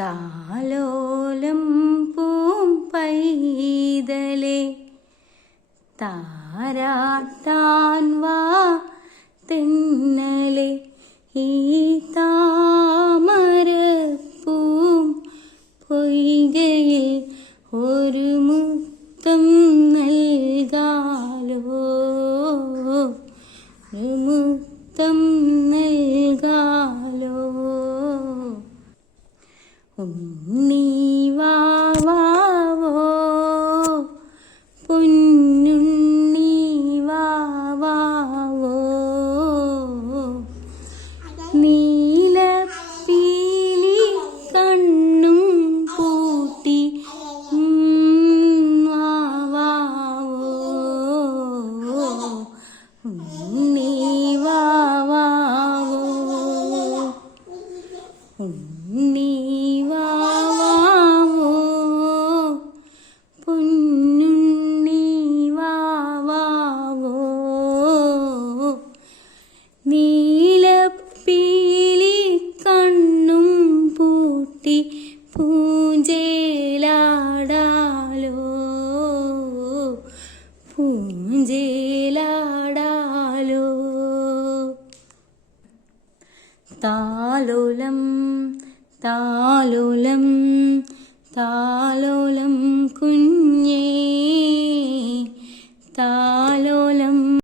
താലോലം പൂം പൈതലേ. താരാട്ടാൻ വാ തെന്നലെ. ഈ താമരപ്പൂം പൊയ്കയിൽ ഒരു മുത്തം നൽകാലോ. ഒരു മുത്തം ഉണ്ണീവാവോ പൊന്നുണ്ണീവാവോ നീലപ്പീലി കണ്ണും പൂട്ടി ഉം, വാവാവോ ഉണ്ണീവാവോ നീലപ്പീലി കണ്ണും പൂട്ടി പൂഞ്ചേലാടാലോ. പൂഞ്ചേലാടാലോ. താലോലം താലോലം താലോലം കുഞ്ഞേ താലോലം